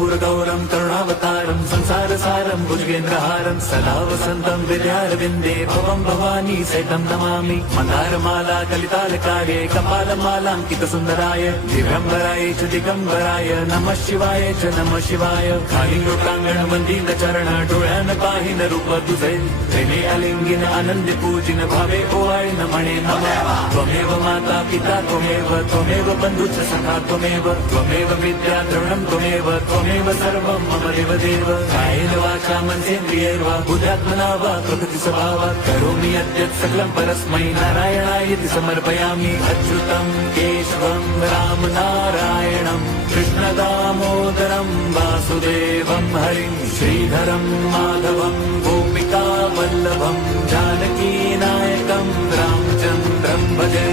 कर्पूरगौरं करुणावतारं संसारसारं भुजगेन्द्रहारं सदा वसन्तं विद्यारविन्दे भवं भवानी सहितं नमामि। मन्दारमाला कलितालकार्ये कपालमालाङ्कितसुन्दराय दिव्यम्बराय च दिगम्बराय नमः शिवाय च नमः शिवाय। कालिंगोटांगण वंदित चरण डोळ्यान पाहिन रूप तुझे प्रेमे आलिंगिन आनंदे पूजिन भावे ओवाळीन म्हणे नमः। त्वमेव माता पिता त्वमेव बंधुच सखा त्वमेव विद्या द्रविणं त्वमेव सर्वं मम देवदेव। कायेन वाचा मनसेन्द्रियैर्वा बुद्ध्यात्मना वा प्रकृति स्वभावात् करोमि यद्यत् सकलं परस्मै नारायणायति समर्पयामि। अच्युतं केशवं राम नारायणं कृष्णदामोदरं वासुदेवं हरिं श्रीधरं माधवं गोपिका वल्लभं जानकी नायकं रामचन्द्रं भजे।